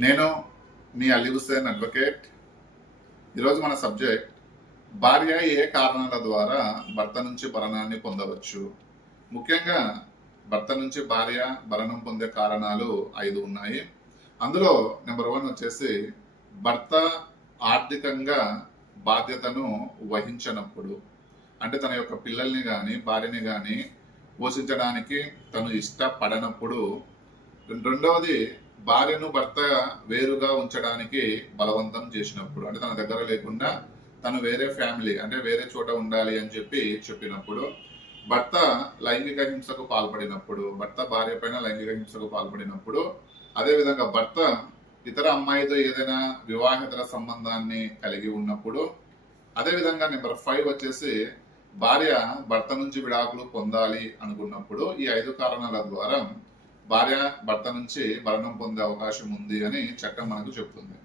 నేను మీ అలీ హుస్సేన్ అడ్వకేట్. ఈరోజు మన సబ్జెక్ట్ భార్య ఏ కారణాల ద్వారా భర్త నుంచి భరణాన్ని పొందవచ్చు. ముఖ్యంగా భర్త నుంచి భార్య భరణం పొందే కారణాలు 5 ఉన్నాయి. అందులో నెంబర్ 1 వచ్చేసి భర్త ఆర్థికంగా బాధ్యతను వహించనప్పుడు, అంటే తన యొక్క పిల్లల్ని కానీ భార్యని కానీ పోషించడానికి తను ఇష్టపడనప్పుడు. రెండవది భార్యను భర్త వేరుగా ఉంచడానికి బలవంతం చేసినప్పుడు, అంటే తన దగ్గర లేకుండా తను వేరే ఫ్యామిలీ అంటే వేరే చోట ఉండాలి అని చెప్పినప్పుడు. భర్త లైంగిక హింసకు పాల్పడినప్పుడు, భర్త భార్య పైన లైంగిక హింసకు పాల్పడినప్పుడు. అదేవిధంగా భర్త ఇతర అమ్మాయితో ఏదైనా వివాహేతర సంబంధాన్ని కలిగి ఉన్నప్పుడు. అదేవిధంగా నెంబర్ 5 వచ్చేసి భార్య భర్త నుంచి విడాకులు పొందాలి అనుకున్నప్పుడు. ఈ 5 కారణాల ద్వారా భార్య భర్త నుంచి భరణం పొందే అవకాశం ఉంది అని చట్టం మనకు చెప్తుంది.